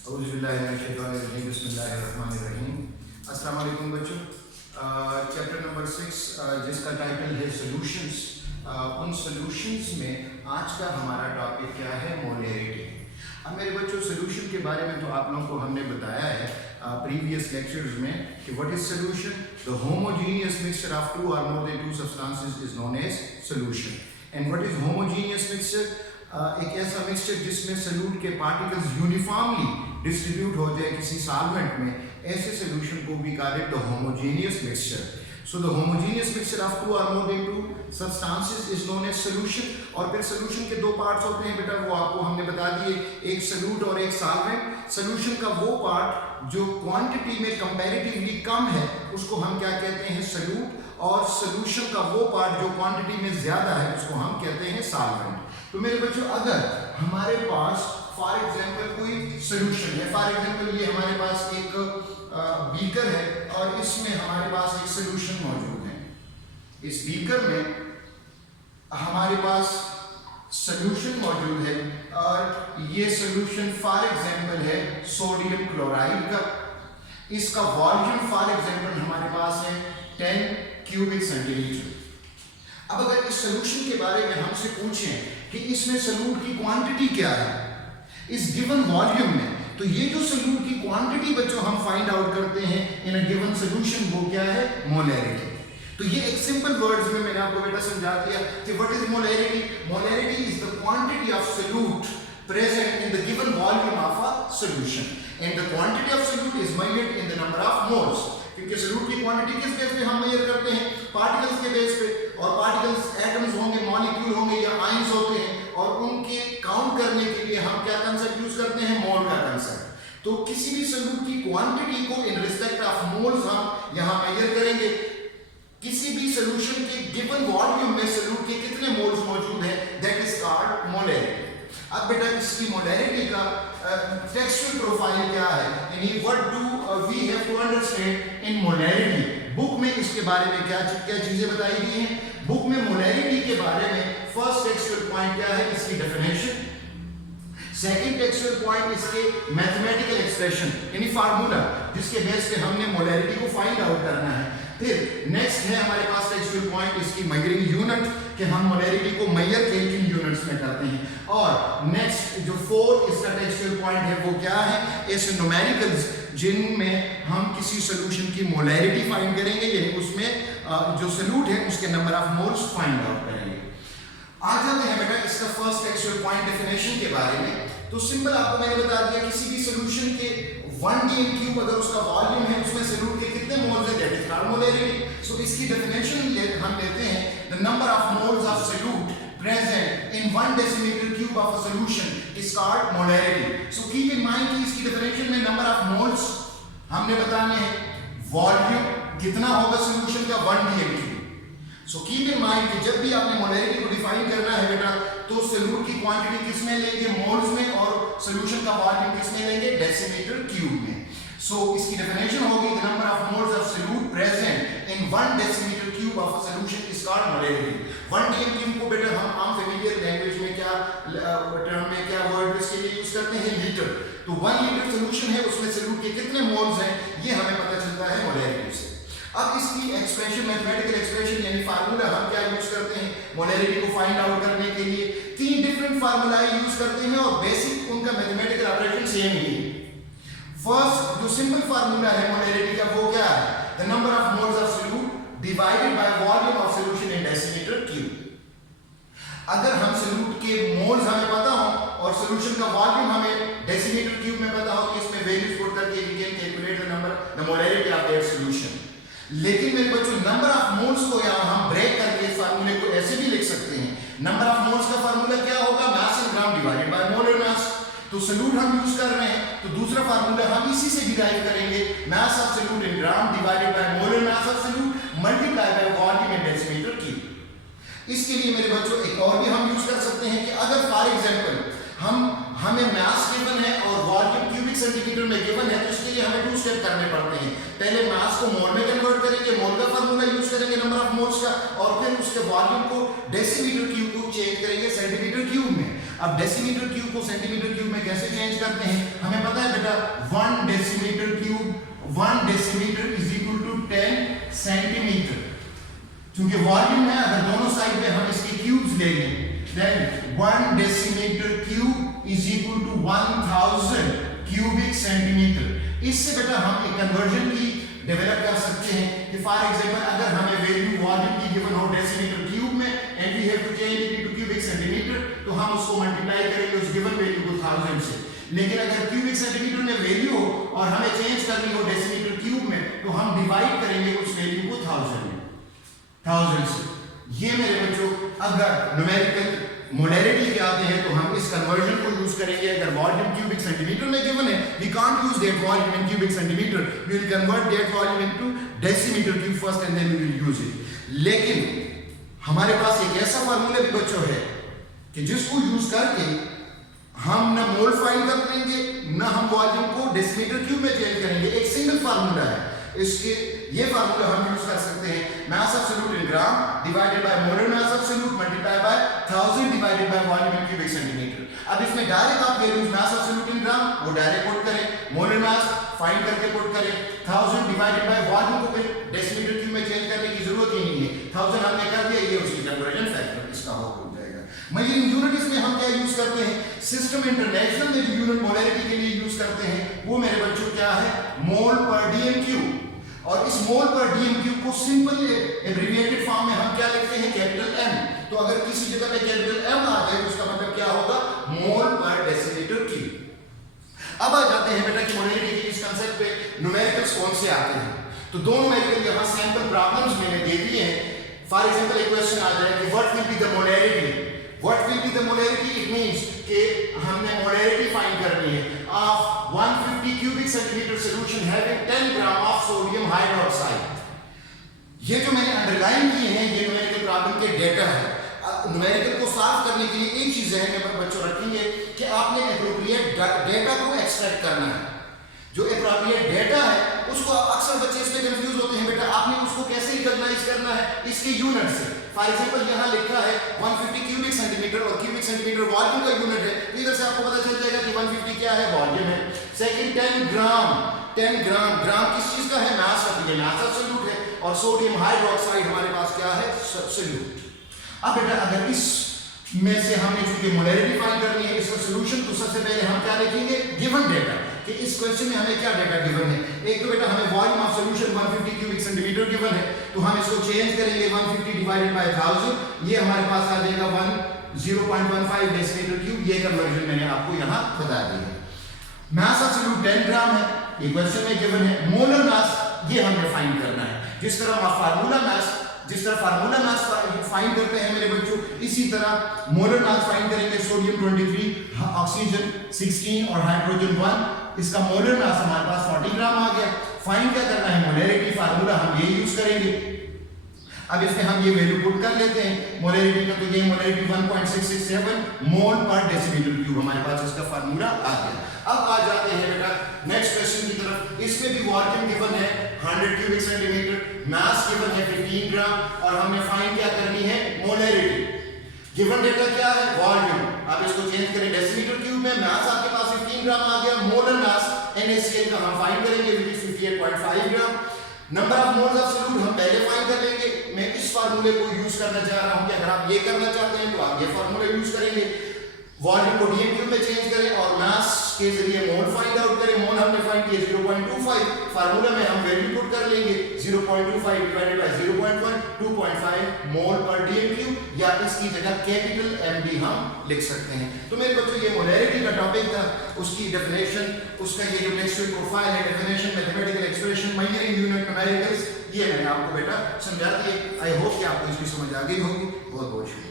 अस्सलाम वालेकुम बच्चों। चैप्टर नंबर 6 जिसका टाइटल है सॉल्यूशंस। उन सॉल्यूशंस में आज का हमारा टॉपिक क्या है? मोलैरिटी। अब मेरे बच्चों, सॉल्यूशन के बारे में तो आप लोगों को हमने बताया है प्रीवियस लेक्चर्स में कि what is solution. The homogeneous mixture of two और more than two substances is known as solution. And what is homogeneous mixture? एक ऐसा मिक्सचर जिसमें सॉल्यूट के पार्टिकल्स यूनिफॉर्मली डिस्ट्रीब्यूट हो जाए किसी सॉल्वेंट में, ऐसे सॉल्यूशन को भी कहा जाता है homogeneous mixture. So the homogeneous mixture of two और more than two substances is known as solution. और फिर सॉल्यूशन के दो पार्ट्स होते हैं बेटा, वो आपको हमने बता दिए, एक सॉल्यूट और एक सॉल्वेंट। सॉल्यूशन का वो पार्ट जो क्वांटिटी में कंपैरेटिवली कम है उसको हम क्या कहते हैं? सॉल्यूट। और सॉल्यूशन का वो पार्ट जो क्वांटिटी में ज्यादा है उसको हम कहते हैं सॉल्वेंट। तो मेरे बच्चों, अगर हमारे पास फॉर एग्जांपल कोई सॉल्यूशन है, फॉर एग्जांपल ये हमारे पास एक बीकर है और इसमें हमारे पास एक सॉल्यूशन मौजूद है। इस बीकर में हमारे पास सॉल्यूशन मौजूद है और ये सॉल्यूशन फॉर एग्जांपल है सोडियम क्लोराइड का। इसका वॉल्यूम फॉर एग्जांपल हमारे पास है 10 क्यूबिक सेंटीमीटर। अब अगर इस सॉल्यूशन के बारे में हमसे पूछें कि इसमें सॉल्यूट की क्वांटिटी क्या है इस गिवन वॉल्यूम में, तो ये जो सॉल्यूट की क्वांटिटी बच्चों हम फाइंड आउट करते हैं इन अ गिवन सॉल्यूशन, वो क्या है? मोलैरिटी। तो ये एक सिंपल वर्ड्स में मैंने आपको बेटा समझा दिया कि what is molarity. Molarity is the quantity of solute present in the given volume of a solution and the quantity of solute is measured in the number of moles। क्योंकि solute की quantity किस base पे हम major करते हैं? Particles के base पे। और पार्टिकल्स एटम्स होंगे, मॉलिक्यूल होंगे या आयंस होते हैं, और उनके काउंट करने के लिए हम क्या कंसेप्ट यूज करते हैं? मोल का कंसेप्ट। तो किसी भी सॉल्यूट की क्वांटिटी को इन रिस्पेक्ट ऑफ मोल्स हम यहां मेजर करेंगे। किसी भी सॉल्यूशन के गिवन वॉल्यूम में सॉल्यूट के कितने मोल्स मौजूद हैं, दैट इज कॉल्ड मोलैरिटी। अब बेटा, इसकी मोलैरिटी का टेक्सचुअल प्रोफाइल क्या है, यानी what do we have to understand in molarity. Book में इसके बारे में क्या चीजें बताई गई हैं? बुक में मोलैरिटी के बारे में फर्स्ट टेक्सचुअल पॉइंट क्या है? इसकी डेफिनेशन। सेकंड टेक्सचुअल पॉइंट इसके मैथमेटिकल एक्सप्रेशन यानी फार्मूला जिसके बेस पे हमने मोलैरिटी को फाइंड आउट करना है। फिर नेक्स्ट है हमारे पास टेक्सचुअल पॉइंट इसकी मेजरिंग यूनिट कि हम मोलैरिटी को मेजर किन यूनिट्स में करते हैं। और नेक्स्ट जो फोर्थ इसका टेक्सचुअल पॉइंट है वो क्या है? ऐसे न्यूमेरिकल्स जिनमें हम किसी सॉल्यूशन की मोलैरिटी फाइंड करेंगे, यानी उसमें जो सॉल्यूट है उसके number of moles find out करेंगे। आ जाते हैं बेटा इसका फर्स्ट टेक्सचुअल पॉइंट डेफिनेशन के बारे में। तो सिंपल आपको मैंने बता दिया, किसी भी सॉल्यूशन के 1d³ अगर उसका वॉल्यूम है उसमें सॉल्यूट के कितने मोल्स है, दैट इज कॉल्ड मोलैरिटी। सो इसकी डेफिनेशन हम लेते हैं the number of moles of solute present in 1 decimeter cube of a solution is called molarity। So keep in mind कि इसकी डेफिनेशन में नंबर ऑफ मोल्स हमने बताने हैं, वॉल्यूम कितना होगा सॉल्यूशन का 1d³। So keep in mind कि जब भी आपने मोलैरिटी को डिफाइन करना है बेटा, तो सॉल्यूट की क्वांटिटी किसमें लेंगे? मोल्स में। और सॉल्यूशन का वॉल्यूम किसमें लेंगे? डेसीमीटर क्यूब में। सो इसकी डेफिनेशन होगी the number of moles of solute present in 1 decimeter cube of a solution is called molarity। 1d³ को बेटा हम आम फेमिलियर लैंग्वेज में क्या टर्म में क्या वर्ड इसके लिए यूज करते हैं? लीटर। तो 1 लीटर सॉल्यूशन है उसमें सॉल्यूट के कितने मोल्स हैं ये हमें पता चलता है मोलैरिटी से। अब इसकी एक्सप्रेशन, मैथमेटिकल एक्सप्रेशन यानी फार्मूला हम क्या यूज करते हैं मोलैरिटी को फाइंड आउट करने के लिए? 3 डिफरेंट फार्मूला यूज करते हैं और बेसिक उनका मैथमेटिकल ऑपरेशन सेम ही है। फर्स्ट जो सिंपल फार्मूला है मोलैरिटी का वो क्या है? The number of moles of solute divided by volume of solution in decimetre cube. अगर हम सॉल्यूट के मोल्स हमें पता हो और सॉल्यूशन का वॉल्यूम हमें डेसीमीटर क्यूब में पता हो, तो इसमें वैल्यूज पुट करके we can calculate the molarity of that solution. लेकिन मेरे बच्चों, नंबर ऑफ मोल्स को यहां हम ब्रेक करके इस फार्मूले को ऐसे भी लिख सकते हैं। नंबर ऑफ मोल्स का फार्मूला क्या होगा? Mass in gram divided by molar mass. तो सॉल्यूट हम यूज कर रहे हैं तो दूसरा फार्मूला हम इसी से डिराइव करेंगे, मास of solute in gram divided by molar mass of solute multiply bye volume in decimetre cube. इसके लिए मेरे बच्चों एक और भी हम यूज कर सकते हैं कि अगर फॉर एग्जांपल हमें मास गिवन है और वॉल्यूम क्यूबिक सेंटीमीटर में गिवन है, तो इसके लिए हमें 2 स्टेप करने पड़ते हैं। पहले मास को मोल में कन्वर्ट करेंगे, मोल का फार्मूला यूज करेंगे नंबर ऑफ मोल्स का, और फिर उसके वॉल्यूम को डेसीमीटर क्यूब को चेंज करेंगे सेंटीमीटर क्यूब में। अब डेसीमीटर क्यूब को सेंटीमीटर क्यूब में कैसे चेंज करते हैं? हमें पता है बेटा बेटा 1 decimetre cube, 1 decimetre is equal to 10 centimetre. क्योंकि वॉल्यूम है, अगर दोनों साइड पे हम इसके क्यूब्स ले लें, then 1 decimetre cube is equal to 1000 cubic centimetre. इससे बेटा हम एक कन्वर्जन की डेवलप कर सकते हैं कि फॉर एग्जांपल अगर हमें वैल्यू वॉल्यूम की गिवन हो डेसीमीटर क्यूब में and we have to change it into cubic centimetre, तो हम उसको मल्टीप्लाई करेंगे उस गिवन वैल्यू को 1000 से। लेकिन अगर क्यूबिक सेंटीमीटर में वैल्यू हो और हमें चेंज करनी हो डेसीमीटर क्यूब में, तो हम डिवाइड करेंगे उस वैल्यू को 1000 में, 1000 से। ये मेरे बच्चों अगर न्यूमेरिकल मोलैरिटी के आते हैं तो हम इस कन्वर्जन को यूज करेंगे। अगर वॉल्यूम क्यूबिक सेंटीमीटर में गिवन है, we can't use that volume in cubic centimetre, we will convert that volume into decimetre cube first and then we will use it. लेकिन हमारे पास एक ऐसा फार्मूला भी बच्चों है कि जिसको यूज करके हम न मोल फाइंड कर लेंगे, न हम वॉल्यूम को डेसीमीटर क्यूब में चेंज करेंगे। एक सिंगल फार्मूला है, इसके ये फार्मूला हम यूज कर सकते हैं, mass of solute in gram divided by molar mass of solute multiply by 1000 divided by volume in cubic centimetre. अब इसमें डायरेक्ट आप values mass of solute in gram वो डायरेक्ट पुट करें, मोलर मास फाइंड करके put करें, 1000 divided by volume को फिर decimetre cube में चेंज करने की जरूरत ही नहीं है, 1000 हमने कर दिया, ये उसकी कन्वर्जन फैक्टर इसका हो जाएगा। मेजरिंग यूनिट इसमें हम क्या यूज करते हैं, सिस्टम इंटरनेशनल में जो यूनिट मोलैरिटी के लिए यूज करते हैं वो मेरे बच्चों क्या है, मोल पर डीएम क्यूब। और इस मोल पर डीएम क्यूब को सिंपल एब्रिविएटेड फॉर्म में हम क्या लिखते हैं, कैपिटल एम। तो अगर किसी जगह पे कैपिटल एम आ जाए तो उसका मतलब क्या होगा, मोल पर डेसीमीटर क्यूब। अब आ जाते हैं बेटा कि मोलैरिटी के इस कांसेप्ट पे न्यूमेरिकल्स कौन से आते हैं। तो दो न्यूमेरिकल यहां सैंपल प्रॉब्लम्स मैंने दे दिए हैं। फॉर एग्जांपल एक क्वेश्चन आ जाए कि what will be the molarity, what will be the molarity, it means कि हमने मोलैरिटी फाइंड करनी है of 150 cubic centimetre solution having 10 gram of sodium hydroxide. ये जो मैंने अंडरलाइन किए हैं ये न्यूमेरिकल प्रॉब्लम के डेटा है। न्यूमेरिकल को सॉल्व करने के लिए एक चीज है बच्चों रखेंगे कि आपने एप्रोप्रिएट डेटा को एक्सट्रैक्ट करना है। जो एप्रोप्रिएट डेटा है उसको अक्सर बच्चे इसमें कंफ्यूज होते हैं, बेटा आपने उसको कैसे रिकॉग्नाइज करना है, इसके यूनिट से। फॉर एग्जांपल यहां लिखा है 150 क्यूबिक सेंटीमीटर और क्यूबिक सेंटीमीटर वॉल्यूम का यूनिट है, तो इधर से आपको पता चल जाएगा कि 150 क्या है, वॉल्यूम है। सेकंड 10 ग्राम, 10 ग्राम, ग्राम किस चीज का है, मास ऑफ, ये मास ऑफ सॉल्यूट है, और सोडियम हाइड्रोक्साइड हमारे पास क्या है, सॉल्यूट। अब बेटा अगर इस में से हमने चूंकि मोलैरिटी फाइंड करनी है इसका सॉल्यूशन, तो सबसे पहले हम क्या लिखेंगे, गिवन डेटा, कि इस क्वेश्चन में हमें क्या डेटा गिवन है। एक तो बेटा हमें volume of solution 150 cubic centimetre given है, तो हम इसको चेंज करेंगे 150 डिवाइडेड बाय 1000, ये हमारे पास आ जाएगा 0.15 डेसीमीटर क्यूब। ये कन्वर्जन मैंने आपको यहां बता दी है। मास ऑफ सॉल्यूट 10 ग्राम है, ये क्वेश्चन में गिवन है। मोलर मास ये हमने फाइंड करना है, जिस तरह हम फार्मूला मास फाइंड करते हैं मेरे बच्चों, इसी तरह मोलर मास फाइंड करेंगे। सोडियम 23, ऑक्सीजन 16 और हाइड्रोजन 1, इसका मोलर मास हमारे पास 40 ग्राम आ गया। फाइंड क्या करना है, मोलैरिटी फार्मूला हम ये यूज करेंगे। अब इसमें हम ये वैल्यू पुट कर लेते हैं मोलैरिटी का, तो ये मोलैरिटी 1.667 मोल पर डेसीमीटर क्यूब हमारे पास इसका फार्मूला आ गया। अब आ जाते हैं बेटा नेक्स्ट क्वेश्चन की तरफ। इसमें भी वॉल्यूम गिवन है 100 क्यूबिक सेंटीमीटर, मास गिवन है 15 ग्राम, और हमने फाइंड क्या करनी है, मोलैरिटी। गिवन डेटा क्या है, वॉल्यूम। अब इसको चेंज करें डेसीमीटर क्यूब में, मास आपके पास 15 ग्राम आ गया। मोलर मास NaCl का हम फाइंड करेंगे which is 58.5 gram. Number of moles of solute हम पहले फाइंड कर लेंगे। मैं इस फार्मूले को यूज करना चाह रहा हूं कि अगर आप ये करना चाहते हैं तो आप ये फार्मूला यूज करेंगे। वॉल्यूम को डीएम क्यूब में चेंज करें और मास के जरिए मोल फाइंड आउट करें। मोल हमने फाइंड किया 0.25, फार्मूला में हम वैल्यू पुट कर लेंगे 0.25 डिवाइडेड बाय 0.1, 2.5 मोल पर डीएम क्यूब, या इसकी जगह कैपिटल एम भी हम लिख सकते हैं। तो मेरे बच्चों ये मोलैरिटी का टॉपिक था, उसकी डेफिनेशन, उसका ये जो टेक्सचुअल प्रोफाइल है, definition, mathematical expression, measuring unit, numericals, ये मैंने आपको बेटा समझा दिए। आई होप कि आपको इसकी समझ आ गई होगी। बहुत बहुत शुक्रिया।